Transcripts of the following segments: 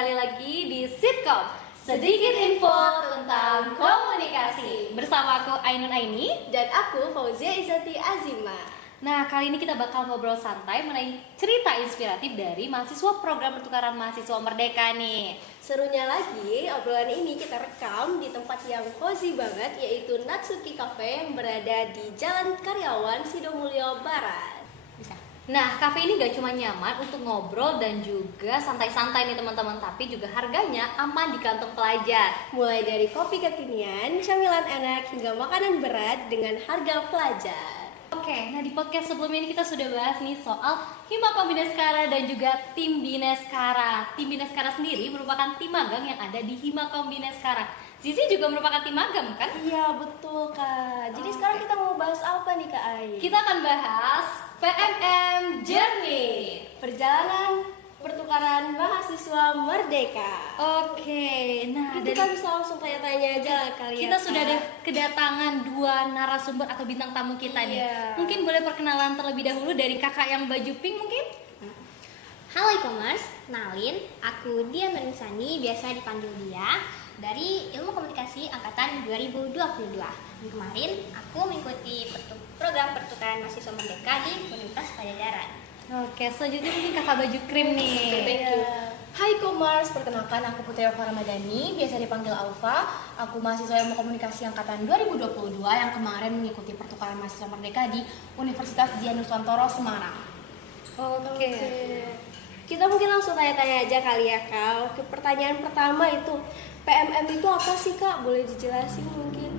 kembali lagi di Sitkom Sedikit Info tentang Komunikasi. Bersama aku Ainun Aini dan aku Fauzia Izati Azima. Nah, kali ini kita bakal ngobrol santai mengenai cerita inspiratif dari mahasiswa program pertukaran mahasiswa Merdeka nih. Serunya lagi, obrolan ini kita rekam di tempat yang cozy banget, yaitu Natsuki Cafe yang berada di Jalan Karyawan Sidomulyo Barat. Nah, kafe ini gak cuma nyaman untuk ngobrol dan juga santai-santai nih teman-teman, tapi juga harganya aman di kantong pelajar. Mulai dari kopi kekinian, camilan enak, hingga makanan berat dengan harga pelajar. Oke, nah di podcast sebelumnya ini kita sudah bahas nih soal Himakom Bineskara dan juga tim Bineskara. Tim Bineskara sendiri merupakan tim magang yang ada di Himakom Bineskara. Zizi juga merupakan tim magang kan? Iya betul Kak. Jadi sekarang kita mau bahas apa nih Kak Ai? Kita akan bahas PMM Journey, perjalanan pertukaran mahasiswa Merdeka. Oke, nah kita bisa langsung tanya-tanya aja kali ya. Kita sudah ada kedatangan dua narasumber atau bintang tamu kita nih. Mungkin boleh perkenalan terlebih dahulu dari kakak yang baju pink mungkin? Halo e-commerce, kenalin, aku Dian Insani, biasa dipanggil Dia, dari Ilmu Komunikasi Angkatan 2022. Kemarin aku mengikuti program pertukaran mahasiswa Merdeka di Universitas Pajajaran. Oke, selanjutnya mungkin kakak baju krim nih. Thank you. Hai e-commerce, perkenalkan aku Putri Alfa Ramadhani, biasa dipanggil Alfa. Aku mahasiswa Ilmu Komunikasi Angkatan 2022 yang kemarin mengikuti pertukaran mahasiswa Merdeka di Universitas Dian Nusantara Semarang. Oke. Kita mungkin langsung tanya-tanya aja kali ya Kak. Oke, pertanyaan pertama itu PMM itu apa sih Kak? Boleh dijelasin mungkin?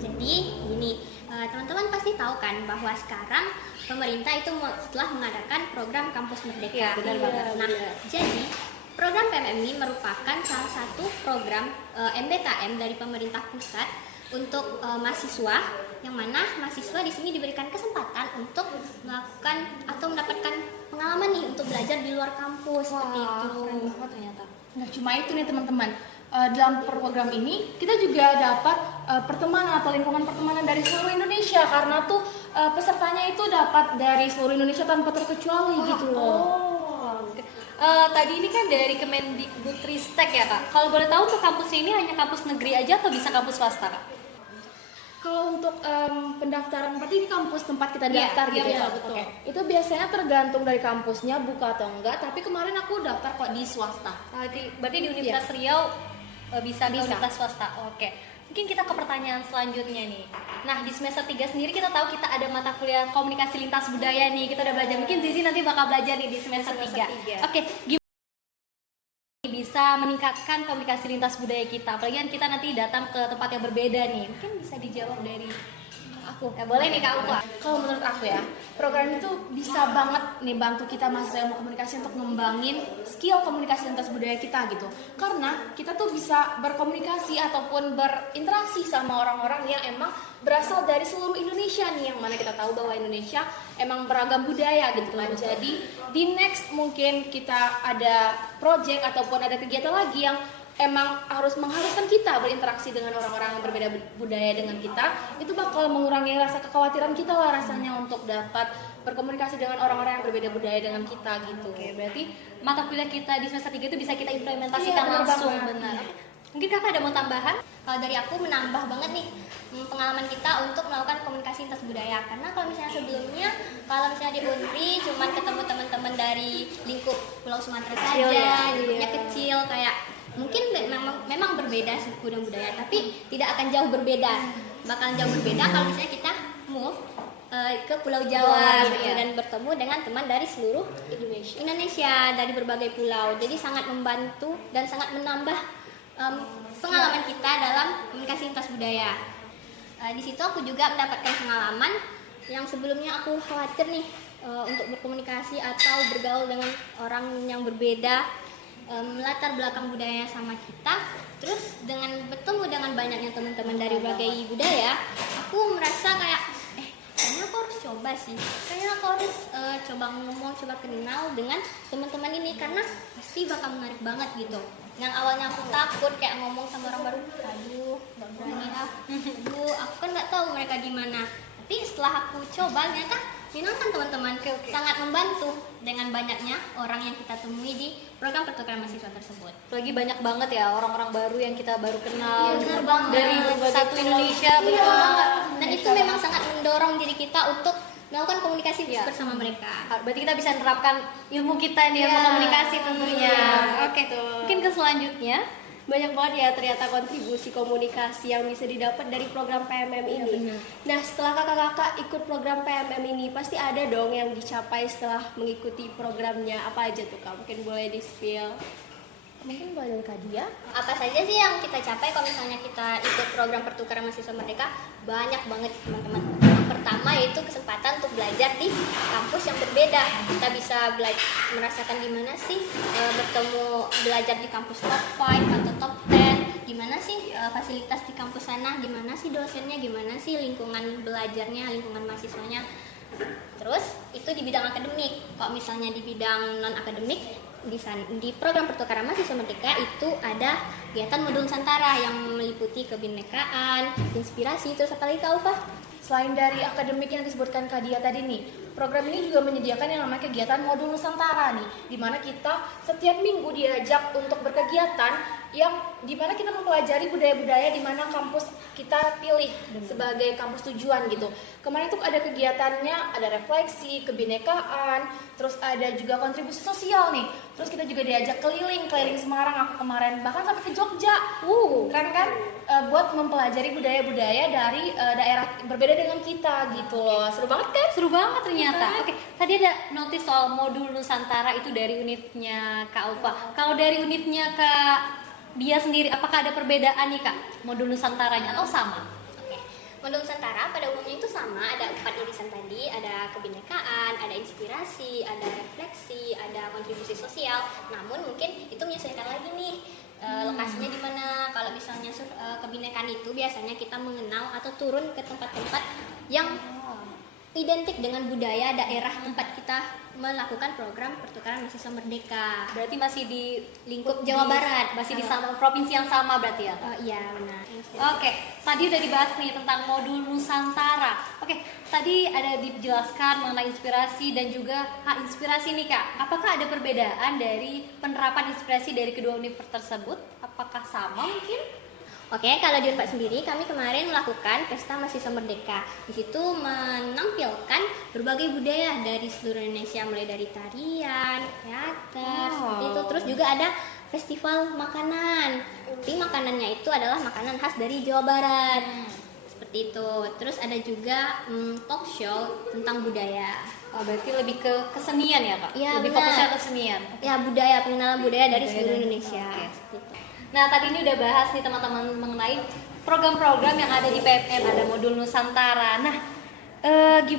Jadi gini, teman-teman pasti tahu kan bahwa sekarang pemerintah itu setelah mengadakan program Kampus Merdeka. Ya, benar banget. Nah, jadi program PMM ini merupakan salah satu program MBKM dari pemerintah pusat untuk mahasiswa, yang mana mahasiswa di sini diberikan kesempatan untuk melakukan atau mendapatkan pengalaman nih untuk belajar di luar kampus. Seperti itu. Keren banget ternyata. Nggak cuma itu nih teman-teman, dalam program ini kita juga dapat pertemanan atau lingkungan pertemanan dari seluruh Indonesia, karena tuh pesertanya itu dapat dari seluruh Indonesia tanpa terkecuali gitu loh. Tadi ini kan dari Kemendikbudristek ya kak. Kalau boleh tahu untuk kampus ini hanya kampus negeri aja atau bisa kampus swasta kak? Kalau untuk pendaftaran berarti di kampus tempat kita daftar gitu iya, ya. betul. Oke. Itu biasanya tergantung dari kampusnya buka atau enggak, tapi kemarin aku daftar kok di swasta. Berarti di Universitas Riau bisa ke Bisa. Universitas swasta. Oke. Mungkin kita ke pertanyaan selanjutnya nih. Nah, di semester 3 sendiri kita tahu kita ada mata kuliah komunikasi lintas budaya nih. Kita udah belajar. Mungkin Zizi nanti bakal belajar nih di semester 3. Oke, gimana bisa meningkatkan komunikasi lintas budaya kita? Apalagi kan kita nanti datang ke tempat yang berbeda nih. Mungkin bisa dijawab dari aku. Ya, boleh nih Kak Upa. Kalau menurut aku ya, program itu bisa banget nih bantu kita mahasiswa ilmu komunikasi untuk ngembangin skill komunikasi lintas budaya kita gitu. Karena kita tuh bisa berkomunikasi ataupun berinteraksi sama orang-orang yang emang berasal dari seluruh Indonesia nih, yang mana kita tahu bahwa Indonesia emang beragam budaya gitu kan. Jadi di next mungkin kita ada project ataupun ada kegiatan lagi yang emang harus mengharuskan kita berinteraksi dengan orang-orang yang berbeda budaya dengan kita, itu bakal mengurangi rasa kekhawatiran kita lah rasanya untuk dapat berkomunikasi dengan orang-orang yang berbeda budaya dengan kita gitu. Oke, berarti mata kuliah kita di semester 3 itu bisa kita implementasikan langsung. Benar. Mungkin kakak ada mau tambahan? Kalau dari aku menambah banget nih pengalaman kita untuk melakukan komunikasi lintas budaya. Karena kalau misalnya sebelumnya, kalau misalnya di Unri cuman ketemu teman-teman dari lingkup Pulau Sumatera saja, lingkupnya kecil, kayak mungkin memang berbeda suku dan budaya, tapi tidak akan jauh berbeda. Bakalan jauh berbeda kalau misalnya kita move ke Pulau Jawa gitu, dan bertemu dengan teman dari seluruh Indonesia dari berbagai pulau. Jadi sangat membantu dan sangat menambah pengalaman kita dalam komunikasi lintas budaya. Di situ aku juga mendapatkan pengalaman yang sebelumnya aku khawatir nih untuk berkomunikasi atau bergaul dengan orang yang berbeda, latar belakang budaya sama kita. Terus dengan bertemu dengan banyaknya teman-teman dari berbagai budaya, aku merasa kayak kayaknya aku harus coba sih, kayaknya aku harus coba ngomong, coba kenal dengan teman-teman ini, karena pasti bakal menarik banget gitu. Yang awalnya aku takut kayak ngomong sama orang baru, aduh nggak berani aku kan nggak tahu mereka di mana. Tapi setelah aku coba ternyata menyenangkan teman-teman. Sangat membantu dengan banyaknya orang yang kita temui di program pertukaran mahasiswa tersebut. Lagi banyak banget ya orang-orang baru yang kita baru kenal Iya, benar banget. dari satu Indonesia, betul banget. Dan itu memang sangat mendorong diri kita untuk melakukan komunikasi Iya. bersama mereka. Berarti kita bisa menerapkan ilmu kita nih, ilmu Iya. komunikasi tentunya. Oke, betul. mungkin ke selanjutnya. Banyak banget ya ternyata kontribusi komunikasi yang bisa didapat dari program PMM ini. Nah, setelah kakak-kakak ikut program PMM ini, pasti ada dong yang dicapai setelah mengikuti programnya. Apa aja tuh kak? Mungkin boleh di-spill. Mungkin boleh dari Kak Dia. Apa saja sih yang kita capai kalau misalnya kita ikut program pertukaran mahasiswa merdeka? Banyak banget teman-teman. Yang pertama yaitu kesempatan untuk belajar di kampus yang berbeda. Kita bisa merasakan gimana sih bertemu belajar di kampus top 5 atau top 10. Gimana sih fasilitas di kampus sana, gimana sih dosennya, gimana sih lingkungan belajarnya, lingkungan mahasiswanya. Terus itu di bidang akademik. Kalau misalnya di bidang non akademik, di program pertukaran mahasiswa merdeka itu ada kegiatan modul Nusantara yang meliputi kebinekaan, inspirasi, terus apa lagi Kak Ulfa? Selain dari akademik yang disebutkan Kak Dia tadi nih, program ini juga menyediakan yang namanya kegiatan modul Nusantara nih, di mana kita setiap minggu diajak untuk berkegiatan yang dimana kita mempelajari budaya-budaya di mana kampus kita pilih sebagai kampus tujuan gitu. Kemarin tuh ada kegiatannya, ada refleksi, kebinekaan, terus ada juga kontribusi sosial nih. Terus kita juga diajak keliling Semarang aku kemarin, bahkan sampai ke Jogja. Keren kan? Buat mempelajari budaya-budaya dari daerah berbeda dengan kita gitu loh. Seru banget kan? Seru banget ternyata. Oke, tadi ada notice soal modul Nusantara itu dari univnya Kak Ulfa. Kalau dari univnya Kak Dia sendiri, apakah ada perbedaan nih Kak modul Nusantaranya atau sama? Oke. Modul Nusantara pada umumnya itu sama, ada 4 irisan tadi, ada kebinekaan, ada inspirasi, ada refleksi, ada kontribusi sosial. Namun mungkin itu menyesuaikan lagi nih lokasinya di mana. Kalau misalnya kebinekaan itu biasanya kita mengenal atau turun ke tempat-tempat yang identik dengan budaya daerah tempat kita melakukan program pertukaran mahasiswa merdeka. Berarti masih di Lingkup Jawa Barat, masih di sama provinsi yang sama berarti ya? Iya benar. Oke, tadi udah dibahas nih tentang modul Nusantara. Oke, tadi ada dijelaskan mengenai inspirasi dan juga hak inspirasi nih Kak. Apakah ada perbedaan dari penerapan inspirasi dari kedua universitas tersebut? Apakah sama mungkin? Oke, kalau di Unpad sendiri kami kemarin melakukan pesta mahasiswa merdeka. Di situ menampilkan berbagai budaya dari seluruh Indonesia, mulai dari tarian, teater, seperti itu. Terus juga ada festival makanan. Tapi makanannya itu adalah makanan khas dari Jawa Barat. Seperti itu. Terus ada juga talk show tentang budaya. Oh, berarti lebih ke kesenian ya Kak? Iya, Lebih benar. fokusnya ke kesenian. Ya, budaya, pengenalan budaya dari seluruh Budaya. Indonesia. Oke. Seperti itu. Nah, tadi ini udah bahas nih teman-teman mengenai program-program yang ada di PMM, ada modul Nusantara. Nah,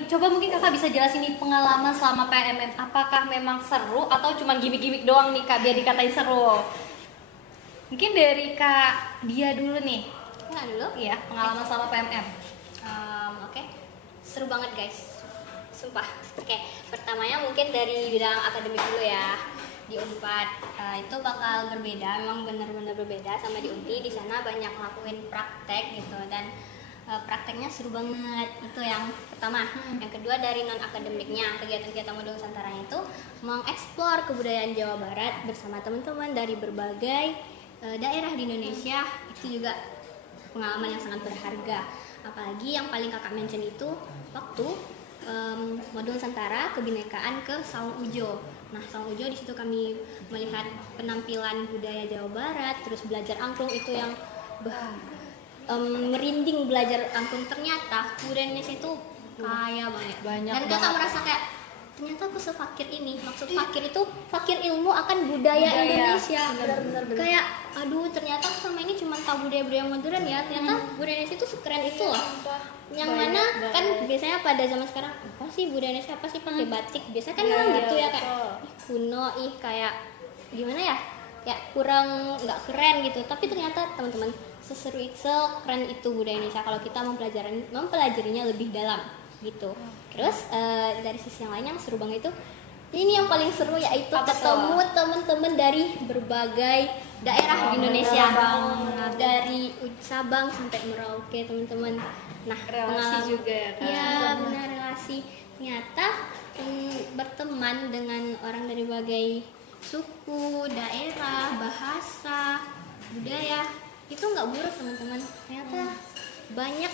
coba mungkin kakak bisa jelasin nih pengalaman selama PMM. Apakah memang seru atau cuma gimmick-gimmick doang nih Kak biar dikatain seru? Mungkin dari Kak Dia dulu nih. Nah, dulu. Iya, pengalaman selama PMM. Oke, seru banget guys, sumpah. Oke, pertamanya mungkin dari bidang akademik dulu ya. Di Unpad itu bakal berbeda, memang benar-benar berbeda sama di Unti. Di sana banyak ngelakuin praktek gitu dan prakteknya seru banget. Itu yang pertama. Yang kedua dari non akademiknya, kegiatan-kegiatan modul Nusantara itu mengeksplor kebudayaan Jawa Barat bersama teman-teman dari berbagai daerah di Indonesia. Itu juga pengalaman yang sangat berharga. Apalagi yang paling kakak mention itu waktu modul Nusantara kebinekaan ke Saung Ujo. Nah, Saung Ujo di situ kami melihat penampilan budaya Jawa Barat, terus belajar angklung itu yang merinding belajar angklung. Ternyata budaya Indonesia itu kaya banget. Banyak Dan kakak banget. merasa kayak ternyata aku sefakir ini. Maksud fakir itu fakir ilmu akan budaya Indonesia. Benar-benar. Kayak aduh ternyata aku selama ini cuma tahu budaya-budaya modern ya. Ternyata budaya Indonesia itu sekeren itu loh. Yang mana kan biasanya pada zaman sekarang apa sih budaya Indonesia, apa sih pakai batik, biasanya kan orang gitu ya kayak ih, kuno, kayak gimana ya, kayak kurang nggak keren gitu. Tapi ternyata teman-teman seseru itu, sekeren itu budaya Indonesia kalau kita mempelajarinya lebih dalam gitu. Terus dari sisi yang lain yang seru banget itu, ini yang paling seru yaitu ketemu teman-teman dari berbagai daerah di Indonesia, dari Sabang sampai Merauke teman-teman. Nah, Relasi juga ya, Kak? Iya, benar relasi. ternyata berteman dengan orang dari berbagai suku, daerah, bahasa, budaya itu nggak buruk teman-teman. Ternyata banyak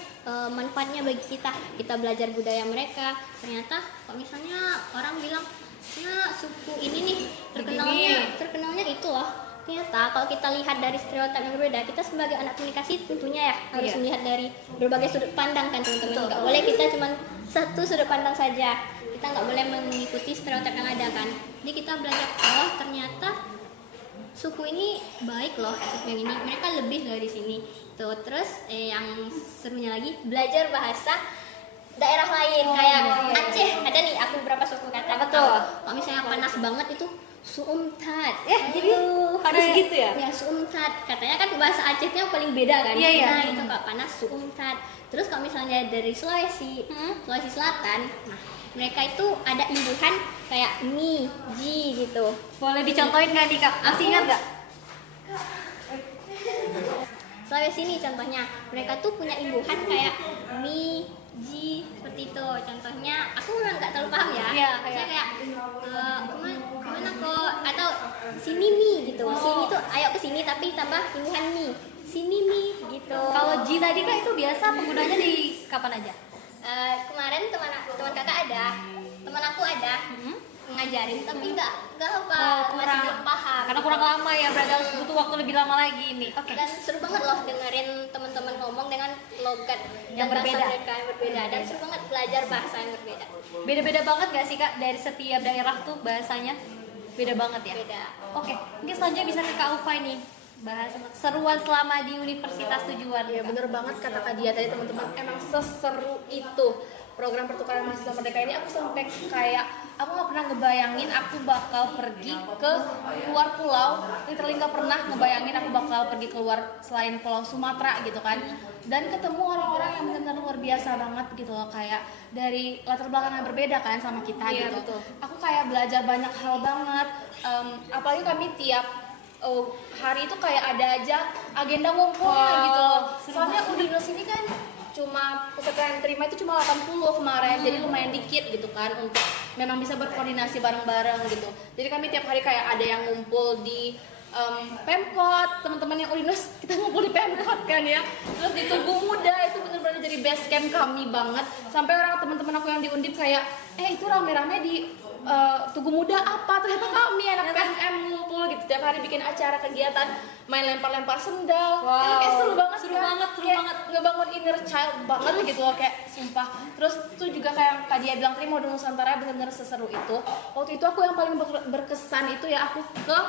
manfaatnya bagi kita. Kita belajar budaya mereka. Ternyata kok misalnya orang bilang ya suku ini nih terkenalnya itu loh. Ternyata kalau kita lihat dari stereotip yang berbeda, kita sebagai anak komunikasi tentunya ya harus melihat dari berbagai sudut pandang kan teman-teman. Nggak boleh kita cuma satu sudut pandang saja. Kita nggak boleh mengikuti stereotip yang ada kan. Jadi kita belajar, oh ternyata suku ini baik loh, suku yang ini mereka lebih dari sini. Tuh terus yang serunya lagi belajar bahasa daerah lain kayak Aceh. Ada nih aku beberapa suku kata. Apa tuh? Kalau misalnya panas banget itu suumtat. Jadi harus gitu ya? Ya suumtat. Katanya kan bahasa Aceh itu yang paling beda kan. Iya, iya. Nah itu kalau panas suumtat. Terus kalau misalnya dari Sulawesi Selatan, nah mereka itu ada imbuhan kayak mi, ji gitu. Boleh dicontohin nggak nih Kak? Masih ingat nggak? Sulawesi ini contohnya, mereka tuh punya imbuhan kayak mi, ji, seperti itu. Contohnya, aku nggak terlalu paham ya. Iya, Saya kayak kemana kok atau sini mi gitu. Sini tuh ayo ke sini tapi tambah imbuhan mi. Sini mi gitu. Kalau Ji tadi Kak itu biasa penggunanya di kapan aja? Kemarin teman kakak ada, teman aku ada ngajarin tapi nggak apa masih belum paham. Karena kurang lama ya, berarti harus butuh waktu lebih lama lagi nih. Oke. Dan seru banget loh dengerin teman-teman ngomong dengan logat Yang dan bahasa berbeda. mereka yang berbeda, dan seru banget belajar bahasa yang berbeda. Beda-beda banget gak sih Kak dari setiap daerah tuh bahasanya? Beda banget ya? Beda. Oke, mungkin selanjutnya bisa ke Kak Ufa nih. Bahas seruan selama di universitas tujuan. Ya Kak. bener banget kata Kak Dia tadi teman-teman, emang seseru itu program pertukaran mahasiswa merdeka ini. Aku sampai kayak aku nggak pernah ngebayangin aku bakal pergi ke luar pulau, literally nggak pernah ngebayangin aku bakal pergi keluar selain pulau Sumatera gitu kan, dan ketemu orang-orang yang benar-benar luar biasa banget gitu loh, kayak dari latar belakang yang berbeda kan sama kita Iya, gitu. betul. Aku kayak belajar banyak hal banget, apalagi kami tiap hari itu kayak ada aja agenda ngumpul gitu loh. Soalnya Udinus ini kan cuma peserta yang diterima itu cuma 80 kemarin, jadi lumayan dikit gitu kan untuk memang bisa berkoordinasi bareng-bareng gitu. Jadi kami tiap hari kayak ada yang ngumpul di Pemkot, teman-teman yang Udinus kita ngumpul di Pemkot kan ya. Terus di Tugu Muda itu benar-benar jadi base camp kami banget. Sampai orang teman-teman aku yang di Undip kayak itu rame-rame di Tugu Muda apa, ternyata kami anak PNM ngumpul gitu tiap hari bikin acara kegiatan main lempar-lempar sendal. Itu kayak seru banget Seru kan? banget, seru Kayak banget. ngebangun inner child banget gitu loh, kayak sumpah. Terus tuh juga kayak Kak Dia bilang tadi Modul Nusantara benar-benar seseru itu. Waktu itu aku yang paling berkesan itu ya aku ke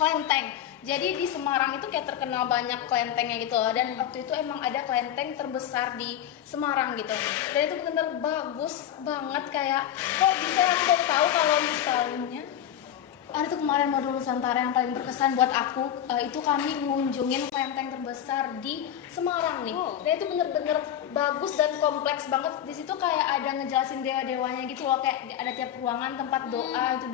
kelenteng. Jadi di Semarang itu kayak terkenal banyak kelentengnya gitu loh, dan waktu itu emang ada kelenteng terbesar di Semarang gitu. Dan itu benar-benar bagus banget, kayak kok bisa aku baru tahu kalau misalnya ada tuh kemarin Modul Nusantara yang paling berkesan buat aku, itu kami ngunjungin kelenteng terbesar di Semarang nih. Dan itu bener-bener bagus dan kompleks banget. Di situ kayak ada ngejelasin dewa-dewanya gitu loh, kayak ada tiap ruangan tempat doa itu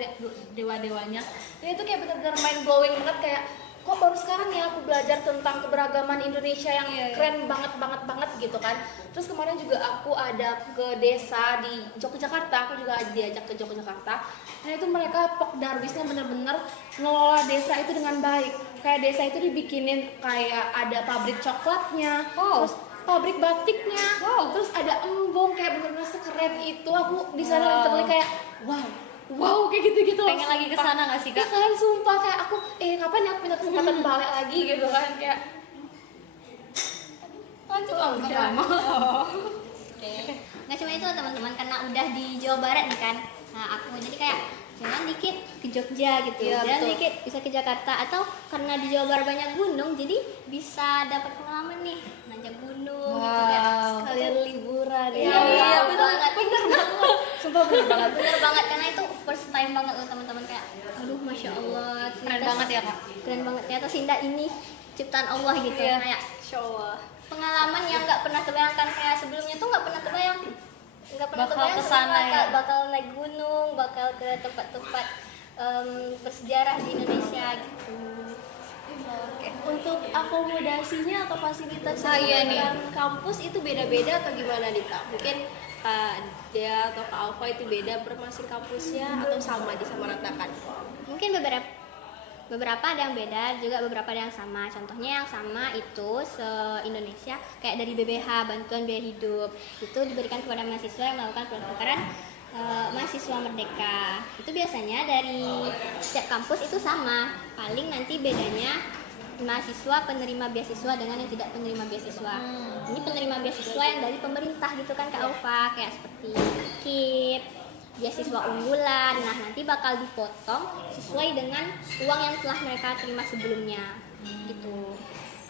dewa-dewanya. Dan itu kayak bener-bener mind blowing banget, kayak kok baru sekarang ya aku belajar tentang keberagaman Indonesia yang keren banget gitu kan. Terus kemarin juga aku ada ke desa di Yogyakarta, aku juga diajak ke Yogyakarta. Nah itu mereka Pokdarwisnya bener-bener ngelola desa itu dengan baik. Kayak desa itu dibikinin kayak ada pabrik coklatnya, terus pabrik batiknya, terus ada embung, kayak bener-bener sekeren itu. Aku di sana literally kayak wow kayak gitu-gitu loh. Pengen lagi kesana nggak sih Kak? Ya kan, sumpah kayak aku kapan ya aku punya kesempatan balik lagi gitu kan, kayak Oke. Nggak cuma itu teman-teman, karena udah di Jawa Barat nih kan. Nah aku jadi kayak jalan dikit ke Jogja gitu, jalan dikit bisa ke Jakarta, atau karena di Jawa Barat banyak gunung jadi bisa dapat pengalaman nih nanjak gunung gitu kan. Kalian liburan ya. Iya bener banget. sumpah bener banget. Bener banget, karena itu first time banget loh teman-teman, kayak aduh masya Allah Keren banget ya Kak. keren banget ternyata Sinda ini ciptaan Allah gitu. Kayak pengalaman yang nggak pernah terbayangkan, kayak sebelumnya tuh nggak pernah terbayang Bakal kesana ya. bakal naik gunung, bakal ke tempat-tempat bersejarah di Indonesia gitu. Untuk akomodasinya atau fasilitas iya nih. kampus itu beda-beda atau gimana nih Kak? Mungkin Kak Dea atau Kak Alfa itu beda per masing kampusnya atau sama disamaratakan? Mungkin beberapa ada yang beda, juga beberapa ada yang sama. Contohnya yang sama itu se-Indonesia kayak dari BBH, bantuan biaya hidup, itu diberikan kepada mahasiswa yang melakukan pertukaran mahasiswa merdeka. Itu biasanya dari setiap kampus itu sama, paling nanti bedanya mahasiswa penerima beasiswa dengan yang tidak penerima beasiswa. Ini penerima beasiswa yang dari pemerintah gitu kan Kak Alfa, kayak seperti KIP, beasiswa unggulan. Nah, nanti bakal dipotong sesuai dengan uang yang telah mereka terima sebelumnya. Gitu.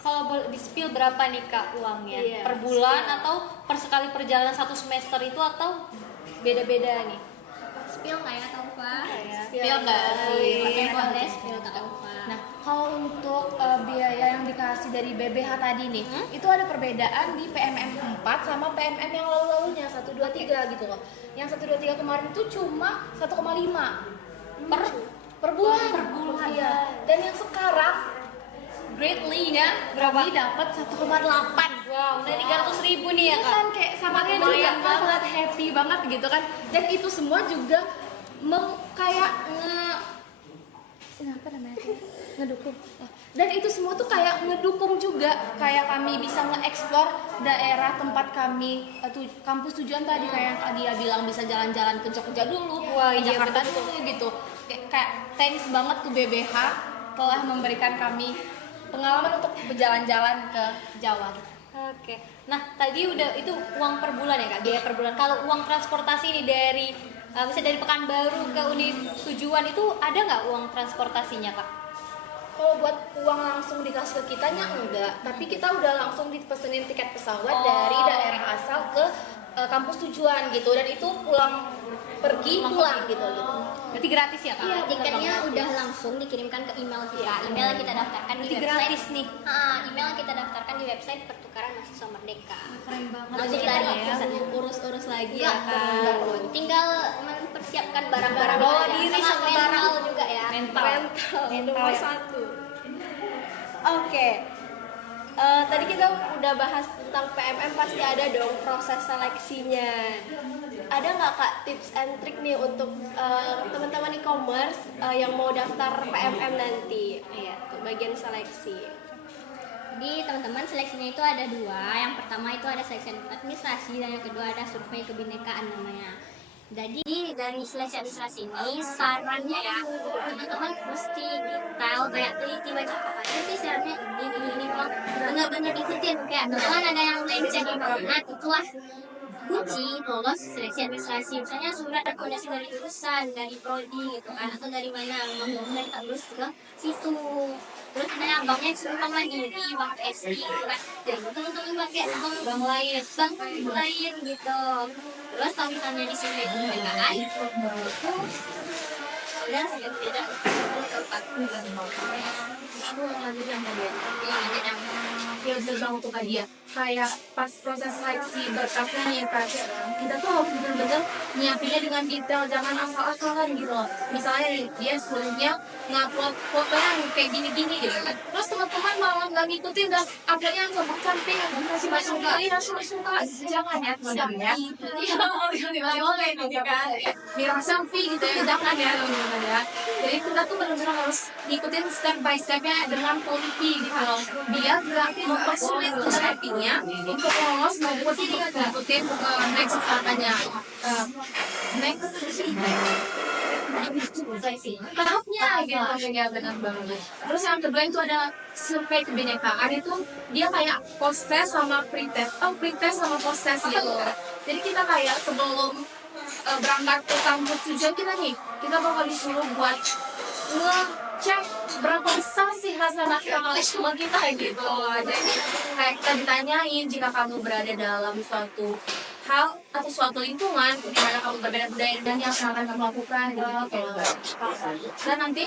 Kalau boleh di-spill berapa nih Kak uangnya? Iya, Per bulan atau per sekali perjalanan satu semester itu atau beda-beda nih? Spill nggak ya Kak Alfa? Spill nggak sih? Pakai boleh spill Kak Alfa. Nah, kalau untuk biaya yang dikasih dari BBH tadi nih, itu ada perbedaan di PMM 4 sama PMM yang lalu-lalunya 1 2 3 gitu loh. Yang 1 2 3 kemarin itu cuma 1,5 per bulan. Per bulan. Iya. Dan yang sekarang greatly-nya Berapa? Kami dapat 1,8. Wow, udah 300.000 nih ya Iya Kak? kan, kayak sama Lumayan juga banget. kan, sangat happy banget gitu kan. Dan itu semua juga kayak apa namanya tuh? Ngedukung. Dan itu semua tuh kayak ngedukung juga, kayak kami bisa nge-explore daerah tempat kami kampus tujuan tadi, kayak yang Kak Dia bilang bisa jalan-jalan ke Jogja dulu, Wah, ke iya, Jakarta betul. dulu gitu. Kayak thanks banget ke BBH telah memberikan kami pengalaman untuk berjalan-jalan ke Jawa gitu. Oke. Nah, tadi udah itu uang per bulan ya Kak, biaya per bulan. Kalau uang transportasi ini dari misalnya dari Pekanbaru ke univ tujuan itu ada nggak uang transportasinya Kak? Kalau buat uang langsung dikasih ke kitanya enggak, tapi kita udah langsung dipesenin tiket pesawat dari daerah asal ke kampus tujuan gitu, dan itu pergi pulang gitu. Berarti gratis ya Kak? Iya, tiketnya udah langsung dikirimkan ke email kita. Email yang kita daftarkan di Berarti website. gratis nih. Email yang kita daftarkan di website pertukaran mahasiswa merdeka. Keren banget. Langsung Kita dari ya. perusahaan. Urus-urus lagi Enggak, ya Kak. tinggal mempersiapkan barang-barang Bawa aja. diri sama mental barang. juga ya. Mental. Mental nomor ya. 1. Oke. Tadi kita udah bahas tentang PMM, pasti ada dong proses seleksinya. Ada nggak Kak tips and trick nih untuk teman-teman e-commerce yang mau daftar PMM nanti? Iya, untuk bagian seleksi. Jadi teman-teman seleksinya itu ada dua. Yang pertama itu ada seleksi administrasi dan yang kedua ada survei kebinekaan namanya. Jadi dari seleksi administrasi ini sarannya ya teman-teman mesti detail kayak teliti baca apa aja sih syaratnya ini benar-benar ikutin kayak jangan ada yang melenceng nah itulah kunci lolos seleksi administrasi, misalnya surat rekomendasi dari jurusan, dari prodi gitu kan, atau dari mana memang kita terus ke situ. Terus ada yang banknya bank mandiri, bank SI gitu kan, jadi teman-teman pakai bank lain gitu. Terus kalau misalnya di sini itu PKI itu udah tidak tempat filter banget tuh dia kayak pas proses seleksi berkasnya nih Kak, kita tuh harus bener-bener nyiapinnya dengan detail, jangan asal-asalan gitu loh. Misalnya nih, dia sebelumnya ngupload foto yang kayak gini-gini gitu kan, terus teman-teman malah nggak ngikutin dan uploadnya nggak cantik, masih suka jangan ya sebenarnya nggak boleh gitu kan, biar selfie gitu ya, jangan ya teman-teman ya. Jadi kita tuh benar-benar harus ngikutin step by stepnya dengan teliti gitu loh, biar nggak mempersulit typingnya untuk lolos maupun ngikutin next katanya next tahapnya gitu ya, benar banget. Terus yang kedua itu ada survei kebinekaan, itu dia kayak post test sama pre-test, pre-test sama post test gitu. Jadi kita kayak sebelum berangkat ke kampus tujuan kita nih, kita bakal disuruh buat ngecek berapa besar sih rasa nasionalisme kita gitu. Jadi kayak kita ditanyain jika kamu berada dalam suatu hal atau suatu lingkungan di mana kamu berbeda budaya dan yang akan kamu lakukan gitu. Dan nanti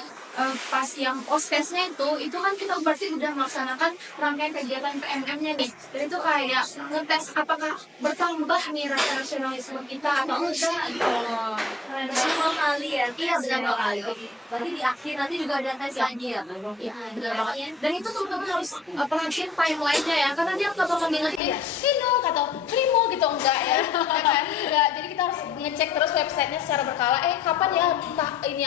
pas yang post-testnya itu kan kita berarti udah melaksanakan rangkaian kegiatan PMM-nya nih. Dan itu kayak ngetes apakah bertambah nih rasa nasionalisme kita atau enggak gitu. Berapa kali ya? Iya, berapa kali. Berarti di akhir nanti juga ada tes lagi ya? Iya, benar banget. Dan itu teman-teman harus perhatiin timeline-nya ya, karena dia nggak bakal ngingetin Kino atau Primo gitu enggak ya kan, enggak. ngecek terus websitenya secara berkala, kapan ya ini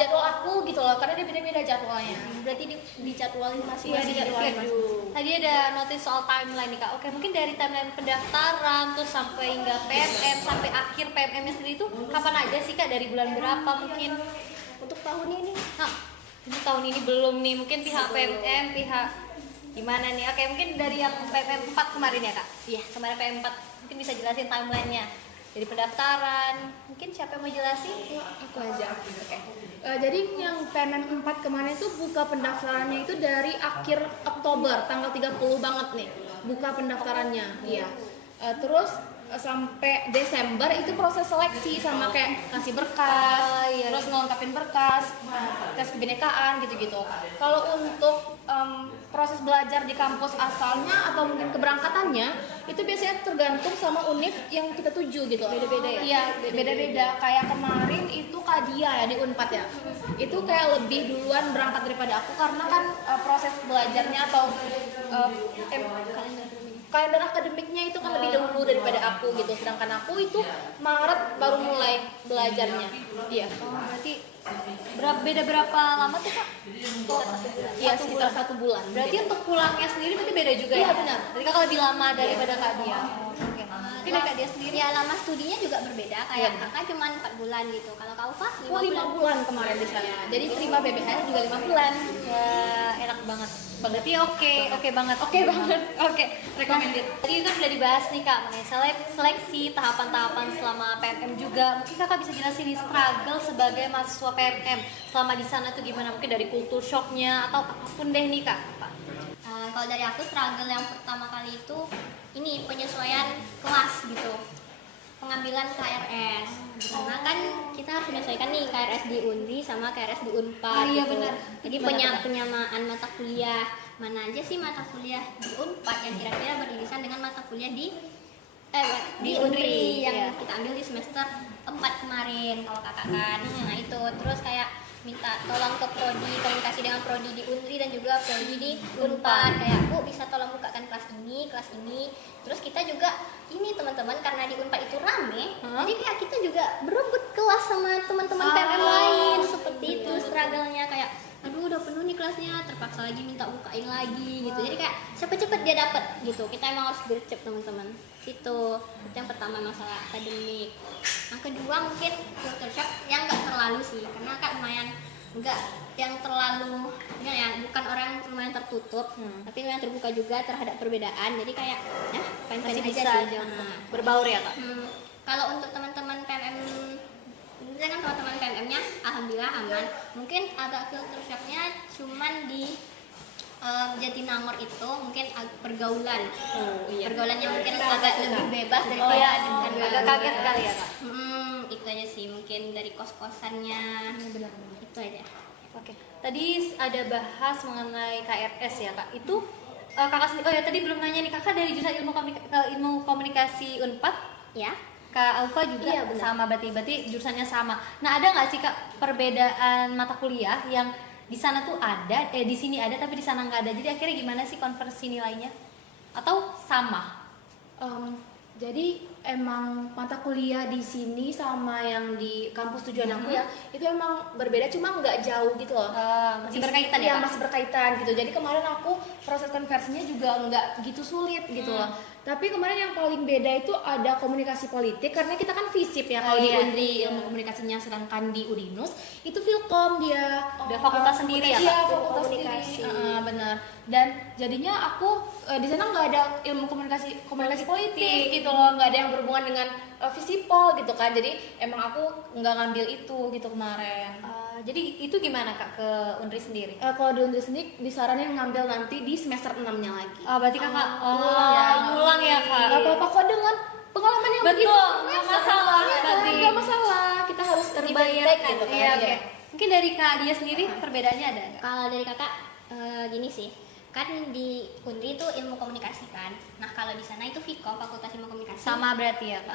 jadwal aku gitu loh, karena dia beda-beda jadwalnya. Berarti dijadwalin Iya, masing-masing dijadwalin schedule. Tadi ada notice soal timeline nih Kak. Oke, mungkin dari timeline pendaftaran terus sampai hingga PMM sampai akhir PMM-nya sendiri itu kapan aja sih Kak? Dari bulan berapa mungkin? Untuk tahun ini Nah, ini tahun ini belum nih. Mungkin pihak PMM, pihak gimana nih? Oke, mungkin dari yang PMM 4 kemarin ya Kak? Iya, kemarin PMM 4 mungkin bisa jelasin timelinenya. Dari pendaftaran, mungkin siapa yang mau jelasin? Aku aja. Oke. Jadi yang PMM 4 kemarin itu buka pendaftarannya itu dari akhir Oktober, tanggal 30 banget nih. Buka pendaftarannya. Iya. Terus sampai Desember itu proses seleksi sama kayak kasih berkas, terus ngelengkapin berkas, tes kebinekaan gitu-gitu. Kalau untuk proses belajar di kampus asalnya atau mungkin keberangkatannya itu biasanya tergantung sama univ yang kita tuju gitu. Beda-beda ya? Iya, beda-beda. Kayak kemarin itu Kadia ya di Unpad ya. Itu kayak lebih duluan berangkat daripada aku karena kan proses belajarnya atau kalender akademiknya itu kan lebih dahulu daripada aku gitu. Sedangkan aku itu Maret baru mulai belajarnya. Iya. Berarti beda berapa lama tuh Kak? Iya, sekitar 1 bulan. Berarti untuk pulangnya sendiri berarti beda juga ya? Iya, benar. Jadi Kakak lebih lama daripada Kak Dia. Oke. Mungkin dari Kak Dia sendiri. Ya lama studinya juga berbeda, kayak kakak cuma 4 bulan gitu. Kalau kak Ufa 5 Aku 5 bulan. bulan kemarin di sana. Jadi terima BBH juga 5 bulan. Ya, enak banget. Berarti oke banget. Oke banget. Oke, recommended. Tadi itu sudah dibahas nih Kak mengenai seleksi, tahapan-tahapan selama PMM juga. Mungkin Kakak bisa jelasin nih struggle sebagai mahasiswa PMM selama di sana tuh gimana? Mungkin dari kultur shocknya atau apapun deh nih Kak. Kalau dari aku struggle yang pertama kali itu ini penyesuaian kelas gitu, pengambilan KRS. Karena kan kita harus menyesuaikan nih KRS di Unri sama KRS di Unpad. Iya, gitu. benar. Jadi Gimana tuh, penyamaan mata kuliah mana aja sih mata kuliah di Unpad yang kira-kira beririsan dengan mata kuliah di Unri yang iya. kita ambil di semester 4 kemarin kalau kakak kan. Nah itu terus kayak minta tolong ke prodi, komunikasi dengan prodi di Unri dan juga prodi di Unpad, kayak Bu bisa tolong bukakan kelas ini. Terus kita juga ini teman-teman karena di Unpad itu rame, jadi kayak kita juga berebut kelas sama teman-teman PMM lain, seperti itu struggle-nya, kayak aduh udah penuh nih kelasnya, terpaksa lagi minta bukain lagi gitu. Jadi kayak cepet-cepet dia dapat gitu. Kita emang harus gercep teman-teman. Itu yang pertama masalah akademik. Yang kedua mungkin culture shock yang nggak terlalu sih, karena kan lumayan nggak yang terlalu ya bukan orang yang lumayan tertutup, tapi lumayan terbuka juga terhadap perbedaan. Jadi kayak ya Masih pengen bisa aja aja sih. untuk berbaur ya Kak? Kalau untuk teman-teman PMM dengan teman-teman PMM-nya alhamdulillah aman. Mungkin agak culture shock-nya cuman di Jatinangor itu mungkin pergaulan. Pergaulannya mungkin agak lebih bebas daripada di Unpad. Agak kaget kali ya Kak? Itu aja sih mungkin dari kos-kosannya. Itu aja. Oke, tadi ada bahas mengenai KRS ya Kak. Itu kakak sendiri, oh ya tadi belum nanya nih, kakak dari jurusan ilmu komunikasi Unpad? Ya. Kak Alfa juga Iya, benar. sama, berarti jurusannya sama. Nah ada nggak sih Kak perbedaan mata kuliah yang di sana tuh ada, di sini ada tapi di sana nggak ada. Jadi akhirnya gimana sih konversi nilainya? Atau sama? Jadi emang mata kuliah di sini sama yang di kampus tujuan aku ya itu emang berbeda, cuma nggak jauh gitu loh. Masih berkaitan ya, Iya, Kak? masih berkaitan gitu. Jadi kemarin aku proses konversinya juga nggak gitu sulit gitu loh. Tapi kemarin yang paling beda itu ada komunikasi politik, karena kita kan FISIP ya kalau di Iya. Unri ilmu komunikasinya, sedangkan di Udinus itu Filkom dia. Udah fakultas sendiri ya, Iya, Kak? fakultas Komunikasi. sendiri. Benar. Dan jadinya aku di sana nggak ada ilmu komunikasi politik gitu loh, nggak ada yang berhubungan dengan Visipol gitu kan. Jadi emang aku nggak ngambil itu gitu kemarin. Jadi itu gimana Kak ke Unri sendiri? Kalau di Unri sendiri disaranin ngambil nanti di semester 6-nya lagi. Berarti kakak ngulang ngulang ya Kak? Gak apa-apa kok dengan pengalaman yang Betul, begitu. nggak masalah berarti. Nggak masalah, kita harus terima Dibayar gitu kan. Iya, oke. ya. Mungkin dari Kak Dia sendiri perbedaannya ada nggak? Kalau dari kakak gini sih, kan di Unri itu ilmu komunikasi kan. Nah kalau di sana itu Vkom, Fakultas Ilmu Komunikasi. Sama berarti ya Kak?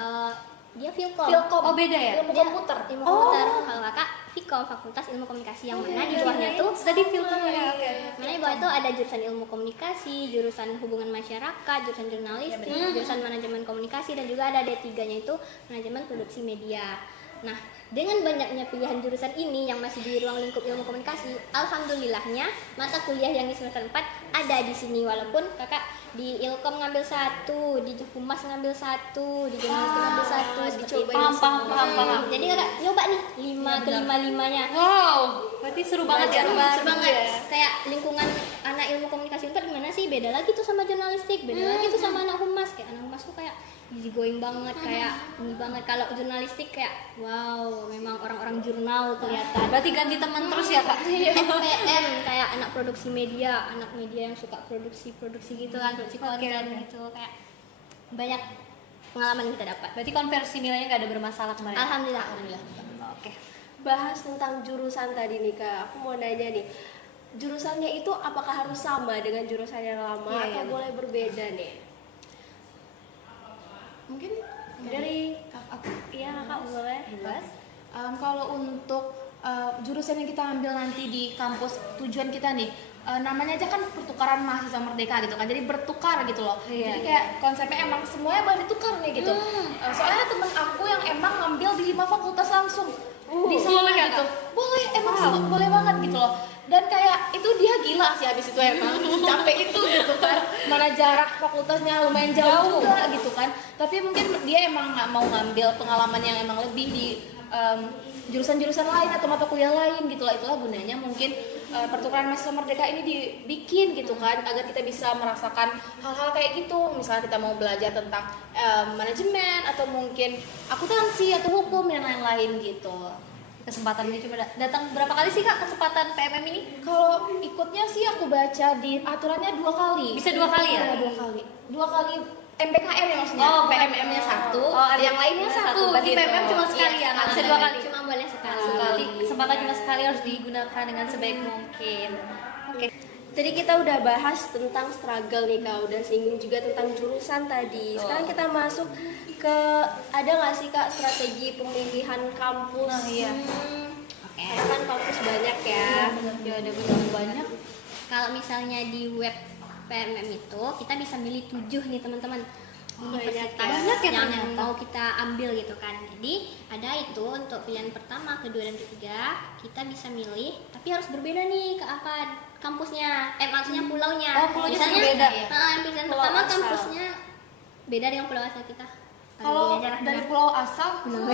dia Filkom. Oh, beda ya? Ilmu Dia komputer. ilmu komputer. Kalau kakak Fikom, Fakultas Ilmu Komunikasi, yang mana di bawahnya tuh tadi film ya. mana di bawah itu ada jurusan ilmu komunikasi, jurusan hubungan masyarakat, jurusan jurnalistik, jurusan manajemen komunikasi, dan juga ada D3-nya itu manajemen produksi media. Nah, dengan banyaknya pilihan jurusan ini yang masih di ruang lingkup ilmu komunikasi, alhamdulillahnya mata kuliah yang di semester 4 ada di sini, walaupun kakak di Ilkom ngambil satu, di Humas ngambil satu, di jurnalistik ngambil satu, seperti itu. Paham. Jadi kakak nyoba nih 5 Wow, berarti seru banget ya. seru banget. Kayak lingkungan anak ilmu komunikasi itu gimana sih, beda lagi tuh sama jurnalistik, beda lagi tuh sama anak humas. Kayak anak humas tuh kayak easy going banget, kayak ini banget. Kalau jurnalistik kayak wow, memang orang-orang jurnal kelihatan. Berarti ganti teman terus ya, Kak? SPM kayak anak produksi media, anak media yang suka produksi gitu kan, produksi konten gitu, kayak banyak pengalaman kita dapat. Berarti konversi nilainya nggak ada bermasalah kemarin? Alhamdulillah. Oke. Bahas tentang jurusan tadi nih Kak, aku mau nanya nih, jurusannya itu apakah harus sama dengan jurusan yang lama atau boleh berbeda nih? Mungkin Dari aku. iya Kakak boleh. Kalau untuk jurusan yang kita ambil nanti di kampus tujuan kita nih, namanya aja kan pertukaran mahasiswa merdeka gitu kan, jadi bertukar gitu loh. Jadi kayak konsepnya emang semuanya boleh ditukar nih gitu. Soalnya temen aku yang emang ngambil di 5 fakultas langsung di sana gitu. Boleh, emang boleh banget gitu loh. Dan kayak itu dia gila sih habis itu emang capek itu gitu kan, mana jarak fakultasnya lumayan jauh juga gitu kan, tapi mungkin dia emang nggak mau ngambil pengalaman yang emang lebih di jurusan-jurusan lain atau mata kuliah lain gitu lah. Itulah gunanya mungkin pertukaran mahasiswa merdeka ini dibikin gitu kan, agar kita bisa merasakan hal-hal kayak gitu. Misalnya kita mau belajar tentang manajemen atau mungkin akuntansi atau hukum dan lain-lain gitu. Kesempatan ini coba datang berapa kali sih, Kak, kesempatan PMM ini? Kalau ikutnya sih aku baca di aturannya 2 kali. Bisa 2 kali ya? Iya, 2 kali. 2 kali MBKM ya maksudnya. Oh, PMM-nya 1, yang lainnya 1. Berarti PMM cuma sekali ya, nggak bisa 2 kali? Cuma boleh sekali. Sekali. Kesempatan cuma sekali, harus digunakan dengan sebaik mungkin. Oke. Tadi kita udah bahas tentang struggle nih Kak, udah singgung juga tentang jurusan tadi. Sekarang kita masuk ke, ada nggak sih Kak strategi pemilihan kampus? Karena kan kampus banyak ya. Ya ada benar banyak. Kalau misalnya di web PMM itu kita bisa milih 7 nih teman-teman universitas Banyak ya yang ternyata. mau kita ambil gitu kan. Jadi ada itu untuk pilihan pertama, kedua, dan ketiga kita bisa milih, tapi harus berbeda nih ke apa kampusnya, maksudnya pulaunya. Oh, pulaunya Misalnya, berbeda. pilihan Pulau pertama asal. kampusnya beda dengan pulau asal kita. Kalau Gini aja lah. dari pulau asal pulang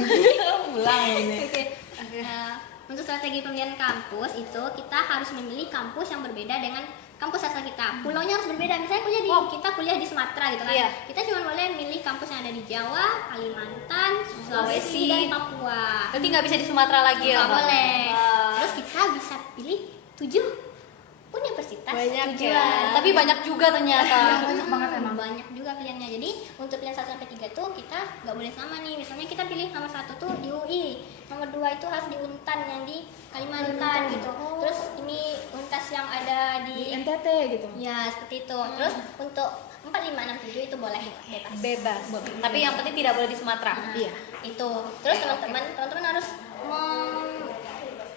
ini. Oke. Untuk strategi pemilihan kampus itu kita harus memilih kampus yang berbeda dengan kampus asal kita. Pulaunya harus berbeda. Misalnya kita kuliah di Sumatera gitu kan. Iya. Kita cuma boleh milih kampus yang ada di Jawa, Kalimantan, Sulawesi, dan Papua. Berarti nggak bisa di Sumatera lagi ya? Nggak Kak? boleh. Wah. Terus kita bisa pilih 7 universitas Banyak tujuan. ya. Tapi banyak juga ternyata. Banyak banget emang. Banyak juga pilihannya. Jadi untuk pilihan 1 sampai 3 tuh kita nggak boleh sama nih. Misalnya kita pilih nomor 1 tuh di UI, nomor 2 itu harus di Untan yang di Kalimantan gitu. Terus ini Untas yang ada Di di NTT gitu. ya seperti itu. Terus untuk 4, 5, 6, 7 itu boleh bebas. Tapi yang penting tidak boleh di Sumatera. Iya. Itu. Terus teman-teman harus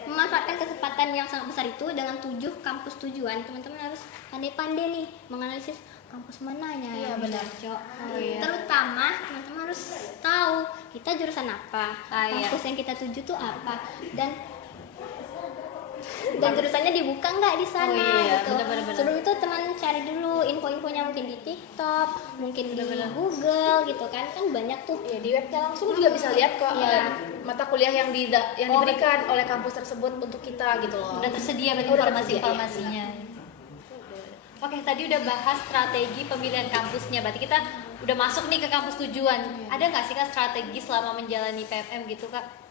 memanfaatkan kesempatan yang sangat besar itu dengan 7 kampus tujuan. Teman-teman harus pandai-pandai nih menganalisis kampus mana yang benar. cocok. iya. Terutama teman-teman harus tahu kita jurusan apa, Iya. kampus yang kita tuju tuh apa, dan jurusannya dibuka nggak di sana Oh iya, gitu. benar-benar. Sebelum itu teman cari dulu info-infonya mungkin di TikTok, mungkin di Google gitu kan banyak tuh. Ya, di webnya langsung juga bisa lihat kok Iya. mata kuliah yang diberikan oleh kampus tersebut untuk kita gitu loh. Udah tersedia berarti Udah informasi-informasinya. Oke, tadi udah bahas strategi pemilihan kampusnya. Berarti kita udah masuk nih ke kampus tujuan. Ada nggak sih, Kak, strategi selama menjalani PMM gitu, Kak?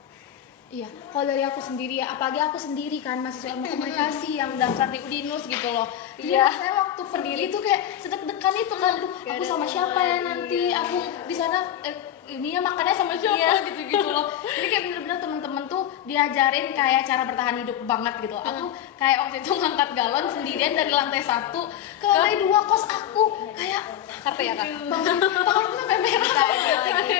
Iya, kalau dari aku sendiri ya, apalagi aku sendiri kan mahasiswa ilmu komunikasi yang daftar di Udinus gitu loh. Iya, saya waktu sendiri tuh kayak sedek-dekan itu kan, aduh, aku sama siapa ya nanti, aku di sana ininya makannya sama siapa gitu-gitu loh. Jadi kayak bener-bener teman-teman tuh diajarin kayak cara bertahan hidup banget gitu. Aku kayak waktu itu ngangkat galon sendirian dari lantai 1 ke lantai 2 kos aku, kayak Capek ya kak? banget sampai merah.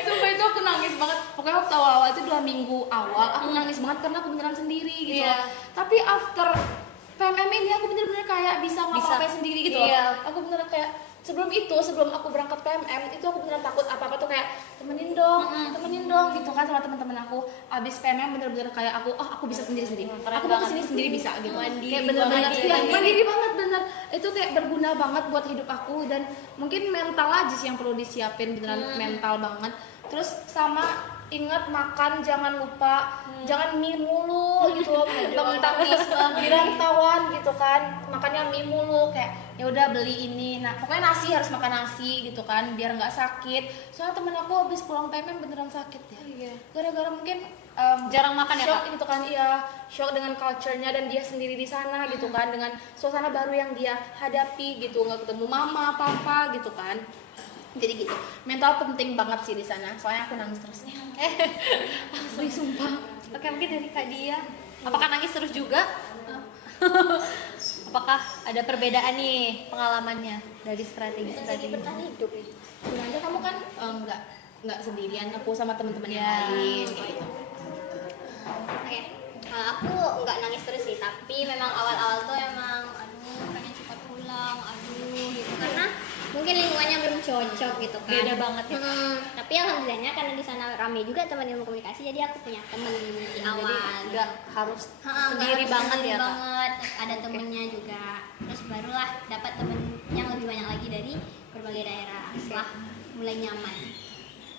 Sumpah itu aku nangis banget. Pokoknya waktu awal-awal itu 2 minggu awal aku nangis banget karena aku beneran sendiri gitu. Iya. Tapi after PMM ini aku bener-bener kayak bisa ngapa-ngapain sendiri gitu. Iya. Aku beneran kayak sebelum aku berangkat PMM itu aku beneran takut apa-apa tuh kayak temenin dong gitu kan sama teman-teman aku. Abis PMM bener-bener kayak aku bisa sendiri. Aku mau kesini sendiri bisa gitu. Kayak bener-bener mandiri banget bener. Itu kayak berguna banget buat hidup aku, dan mungkin mental aja sih yang perlu disiapin, beneran mental banget. Terus sama ingat makan, jangan lupa jangan mie mulu gitu loh, mentang-mentang di rantauan gitu kan makannya mie mulu, kayak ya udah beli ini. Nah pokoknya nasi, harus makan nasi gitu kan biar nggak sakit. Soalnya temen aku habis pulang PMM beneran sakit ya, gara-gara mungkin Jarang makan ya shock kak? gitu kan. Iya, shock dengan culture-nya dan dia sendiri di sana gitu kan, dengan suasana baru yang dia hadapi gitu, nggak ketemu mama papa gitu kan. Jadi gitu, mental penting banget sih di sana. Soalnya aku nangis terus nih. Asli sumpah. Oke, mungkin dari Kak Dia, apakah nangis terus juga? Apakah ada perbedaan nih pengalamannya dari strategi-strategi? Bertahan hidup ya. Gimana kamu kan nggak sendirian, aku sama teman-teman yang Ya. lain kayak gitu. Oke, kalau aku nggak nangis terus sih, tapi memang awal-awal tuh emang aduh pengen cepat pulang, aduh gitu, karena mungkin lingkungannya belum cocok gitu kan. Beda banget ya. Tapi alhamdulillahnya karena di sana rame juga teman ilmu komunikasi, jadi aku punya temen di awal. Jadi nggak harus Ha, sendiri nggak banget sendiri ya kak? banget, ada temennya juga. Terus barulah dapat temen yang lebih banyak lagi dari berbagai daerah setelah mulai nyaman.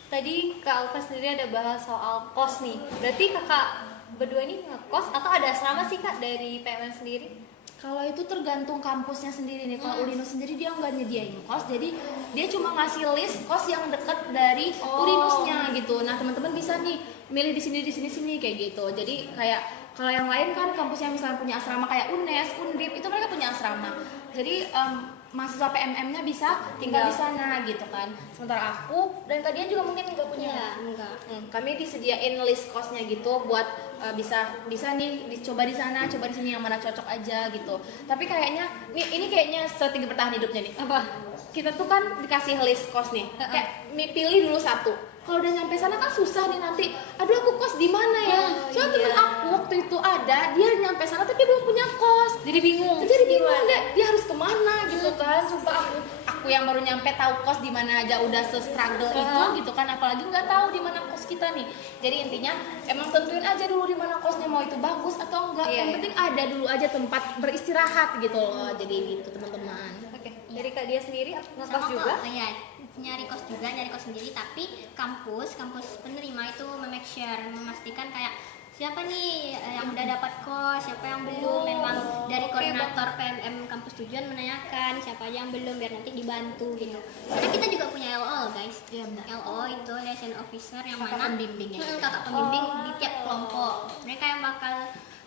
Tadi Kak Alfa sendiri ada bahas soal kos nih. Berarti kakak berdua ini ngekos atau ada asrama sih kak dari PMN sendiri? Kalau itu tergantung kampusnya sendiri nih. Kalau Urinus sendiri dia nggak nyediain kos, jadi dia cuma ngasih list kos yang deket dari Urinusnya gitu. Nah teman-teman bisa nih milih di sini kayak gitu. Jadi kayak kalau yang lain kan kampusnya misalnya punya asrama kayak UNES, Undip, itu mereka punya asrama. Jadi mahasiswa PMM-nya bisa tinggal di sana gitu kan. Sementara aku dan kalian juga mungkin nggak punya. Iya, enggak. Kami disediain list kosnya gitu buat bisa nih dicoba di sana, coba di sini yang mana cocok aja gitu. Tapi kayaknya ini kayaknya strategi bertahan hidupnya nih. Apa? Kita tuh kan dikasih list kos nih. Kayak pilih dulu satu. Kalau udah nyampe sana kan susah nih nanti. Aduh aku kos di mana ya? Soalnya temen aku waktu itu ada, dia nyampe sana tapi belum punya kos. Jadi bingung. Jadi bingung dia harus kemana gitu kan. Sumpah aku yang baru nyampe tahu kos di mana aja udah se-struggle itu gitu kan, apalagi nggak tahu di mana kos kita nih. Jadi intinya emang tentuin aja dulu di mana kosnya, mau itu bagus atau enggak. Yang penting ada dulu aja tempat beristirahat gitu loh. Jadi gitu teman-teman. Oke, dari Kak Dia sendiri ngekos Sama juga? kok, ya, nyari kos sendiri, tapi kampus penerima itu make sure, memastikan kayak siapa nih yang udah dapat kos, siapa yang belum. Memang dari koordinator PMM kampus tujuan menanyakan siapa aja yang belum biar nanti dibantu gitu. Karena kita juga punya LO guys. Iya, benar. LO itu liaison officer yang Kakak mana pembimbing ya? kakak pembimbing di tiap kelompok. Mereka yang bakal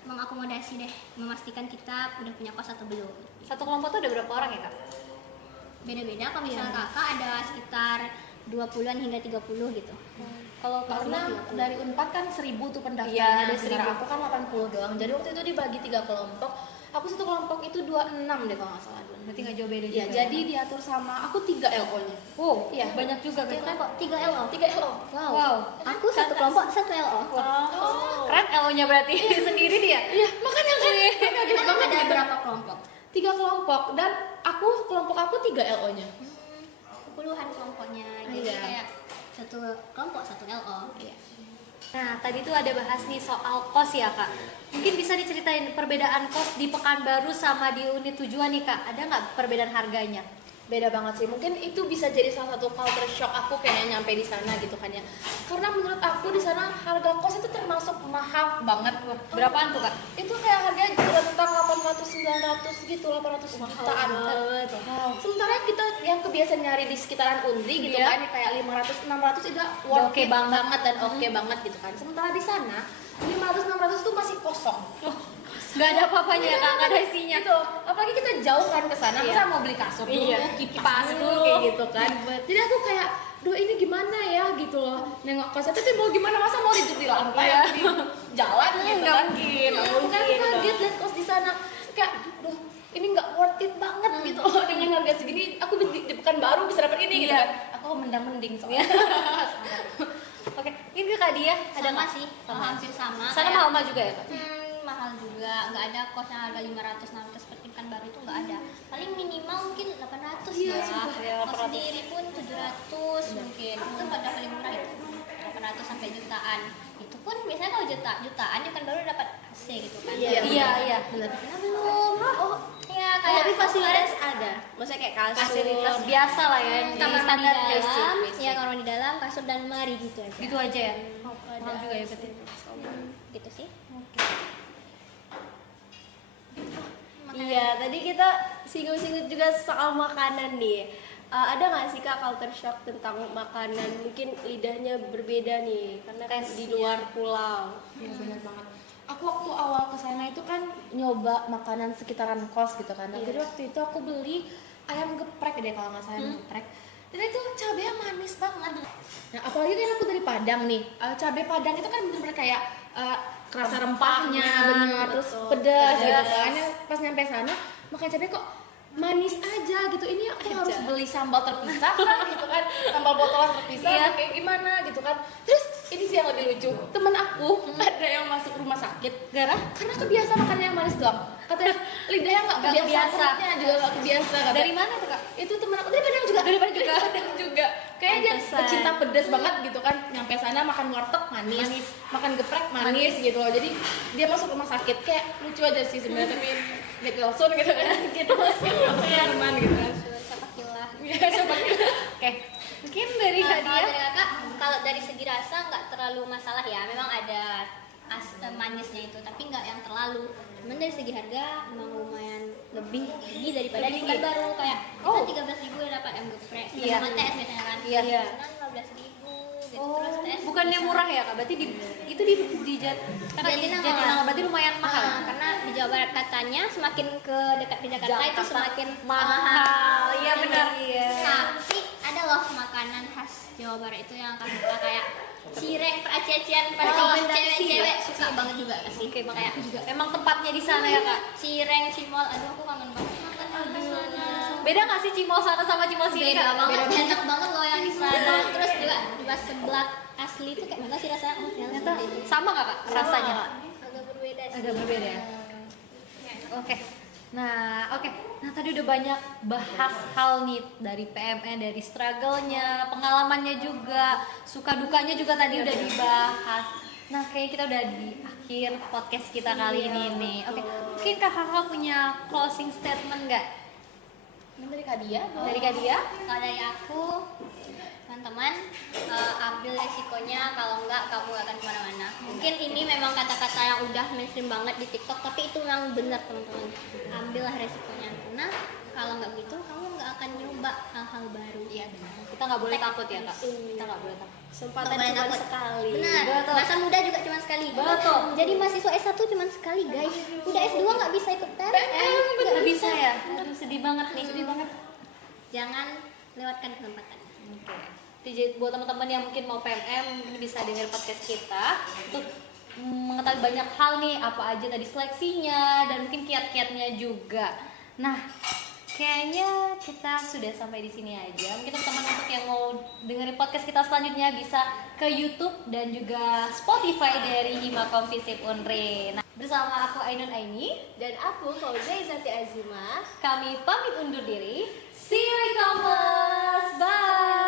mengakomodasi deh, memastikan kita udah punya kos atau belum. Satu kelompok tuh ada berapa orang ya kak? Beda-beda, kalau misalnya kakak ada sekitar 20-an hingga 30 gitu. Kalau Karena dari Unpad kan 1000 tuh pendaftarnya. Iya, ada Sementara 1000. aku kan 80 doang. Jadi waktu itu dibagi 3 kelompok. Aku satu kelompok itu 26 deh kalau nggak salah. berarti nggak jauh beda Iya, juga. jadi diatur sama aku 3 LO-nya. Wow, Iya. banyak juga Satu kan? kelompok 3 LO. 3 LO. Wow. Wow. Aku satu kelompok 1 LO. Keren LO-nya berarti sendiri dia. Iya, makanya kan kaget Emang banget ada gitu. berapa kelompok? 3 kelompok dan kelompok aku 3 LO-nya. Puluhan kelompoknya. Jadi Iya. kayak satu kelompok 1 LO. Iya. Nah, tadi tuh ada bahas nih soal kos ya kak. Mungkin bisa diceritain perbedaan kos di Pekanbaru sama di unit tujuan nih kak. Ada nggak perbedaan harganya? Beda banget sih. Mungkin itu bisa jadi salah satu culture shock aku kayaknya nyampe di sana gitu kan ya. Karena menurut aku di sana harga kos itu termasuk mahal banget. Berapaan tuh kak? Itu kayak harganya udah tentang 800 900 gitu, 800 jutaan. Wow. Sementara kita yang kebiasaan nyari di sekitaran Unri gitu Iya. kan kayak 500 600 itu udah Udah worth oke it banget. dan oke banget gitu kan. Sementara di sana 500 600 itu masih kosong. Nggak ada apa-apanya ya kak, nggak ada isinya. Gitu. Apalagi kita jauh kan ke sana, Iya. masa mau beli kasur dulu, Iya. kipas dulu kayak gitu kan. Jadi aku kayak duh ini gimana ya gitu loh, nengok konsep tapi mau gimana, masa mau tidur di lantai di jalan gitu kan. Kan kaget lihat kos di sana kayak duh ini nggak worth it banget gitu loh, dengan harga segini aku di Pekanbaru bisa dapat ini gitu kan. Aku mending soalnya. Oke, ini ke Kak Dia ada Sama nggak sih, Sama. hampir sama. Sana Kayak- mahal juga ya Kak? Mahal juga, nggak ada kos yang harga 500 seperti Pekanbaru itu nggak ada. Paling minimal mungkin 800 ya. Kos sendiri pun 700 mungkin. Itu pada paling murah itu 800 sampai jutaan. Itu pun biasanya kalau jutaan ya kan baru dapat AC gitu kan. Iya. Karena belum. Oh, ya kayak Tapi fasilitas ada, maksudnya kayak kasur. Fasilitas biasa lah ya, di kamar mandi standar dalam, basic. ya kamar mandi dalam, kasur dan lemari gitu aja. Gitu aja ya. Mahal juga ya berarti. Gitu sih. Iya, tadi kita singgung-singgung juga soal makanan nih. Ada nggak sih Kak culture shock tentang makanan? Mungkin lidahnya berbeda nih, karena kan di luar pulau. Iya benar banget. Aku waktu awal kesana itu kan nyoba makanan sekitaran kos gitu kan. Nah, jadi waktu itu aku beli ayam geprek deh kalau nggak salah ayam geprek. Dan itu cabenya manis banget. Nah apalagi kan aku dari Padang nih. Cabai Padang itu kan bener-bener kayak kerasa rempahnya, bener, terus pedas gitu kan. Pas nyampe sana makan cabai kok manis aja gitu. Ini aku harus beli sambal terpisah kan gitu kan, sambal botolan terpisah atau kayak gimana gitu kan. Terus ini sih yang lebih lucu, temen aku ada yang masuk rumah sakit karena kebiasa makannya yang manis doang. Katanya lidahnya nggak kebiasa, perutnya juga nggak kebiasa. Dari mana tuh Kak? Itu temen aku dari Padang juga. Dari Padang juga. Kayaknya dia pecinta pedas banget gitu kan. Nyampe sana makan warteg manis, makan geprek manis gitu loh. Jadi dia masuk rumah sakit kayak lucu aja sih sebenarnya, tapi get well soon gitu kan. Gitu teman gitu kan. Siapa kilah. Oke, mungkin dari Kak Kalau Dia. dari kakak, kalau dari segi rasa nggak terlalu masalah ya. Memang ada manisnya itu, tapi nggak yang terlalu. Cuman dari segi harga memang lumayan lebih tinggi daripada di Pekanbaru. Kayak kita 13.000 ya dapat ayam geprek, sama TS biasanya kan. Iya. Sana 15.000 gitu. Terus TS Bukannya bisa- murah ya Kak? Berarti itu di Jatinangor berarti lumayan mahal. Karena di Jawa Barat katanya semakin ke dekat ke Jakarta itu semakin mahal. Iya benar. Tapi ada loh makanan khas Jawa Barat itu yang aku suka kayak cireng peracian pasti cewek-cewek suka banget juga sih. Oke, makanya juga. Emang tempatnya di sana ya Kak? Cireng cimol, aduh aku kangen banget makan di sana. Beda nggak sih cimol sana sama cimol sini Beda Kak? banget, enak banget loh yang di sana. Terus juga di sebelah asli itu kayak mana sih rasanya? Oh, Ternyata sama nggak Kak rasanya? agak berbeda sih. Agak berbeda ya. Oke. Oke. Nah, tadi udah banyak bahas hal nih dari PMN, dari struggle-nya, pengalamannya juga, suka dukanya juga tadi udah dibahas. Nah, kayaknya kita udah di akhir podcast kita kali ini nih. Oke, mungkin kakak punya closing statement nggak? Dari Kak Dia. Dari Kak Dia? Kalau dari aku, teman-teman, ambil resikonya, kalau enggak kamu gak akan kemana-mana. Mungkin ini memang kata-kata yang udah mainstream banget di TikTok, tapi itu memang benar teman-teman. Ambillah resikonya, karena kalau nggak begitu kamu nggak akan nyoba hal-hal baru. Iya benar. Kita nggak boleh takut ya Kak? Kita nggak boleh takut. Kesempatan Nggak boleh cuma takut. sekali. Benar. Betul. Masa muda juga cuma sekali. Betul. Jadi mahasiswa S1 cuma sekali guys. Udah S2 nggak bisa ikut PMM. Nggak bisa ya? Aduh, sedih banget nih. Sedih banget. Jangan lewatkan kesempatan. Oke. Jadi buat teman-teman yang mungkin mau PMM mungkin bisa dengar podcast kita untuk mengetahui banyak hal nih, apa aja tadi seleksinya dan mungkin kiat-kiatnya juga. Nah, kayaknya kita sudah sampai di sini aja. Mungkin teman-teman untuk yang mau dengerin podcast kita selanjutnya bisa ke YouTube dan juga Spotify dari Himakom Visip Unri. Nah, bersama aku Ainun Aini, Dan aku Fauzia Izati Azimah. kami pamit undur diri. See you in campus. Bye.